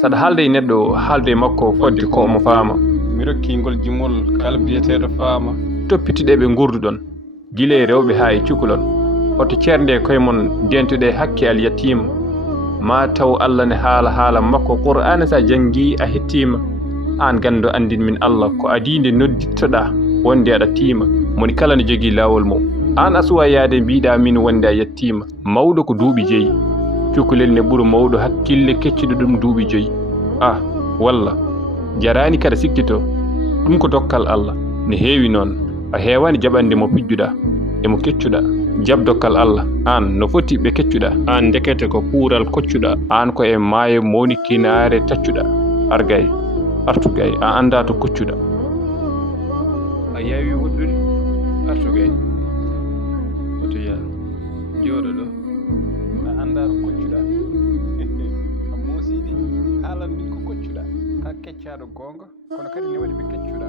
saɗa haalde e neɗɗo haalde e makko fodde ko omo faama mi rokkingol jimol kala biyeteɗo faama toppitiɗe ɓe gurduɗon gila e rewɓe haa e cukalon hoto ceernde koye mon dentuɗe hakke al yettima ma taw allah ne haala makko qur'ana sa jangi a hettima an gando andin min allah ko adinde noddittoɗa wonde aɗa tiima moni kala ne jogui lawol mum an asuwa yaade mbiɗa min wonde a yettima mawɗo ko duuɓi 5 cukalel ne ɓuura mawɗo hakkille keccuɗo ɗum duuɓi 5 walla jarani kada sikkito ɗum ko dokkal allah ne heewi noon a heewani jaɓande mo pijjuɗa emo keccuɗa jab dokkal allah an no foti ɓe keccuɗa an dekete ko puural koccuɗa an ko e maayo mawni kinare taccuɗa argay artugay a anda to koccuɗa a yawi woɗɗude artugay oto ya jooɗo ɗo a anda to koccuɗa a muusidi haalan min ko koccuɗa ka keccaɗo gonga kono kadi ne waɗi ɓe keccuɗa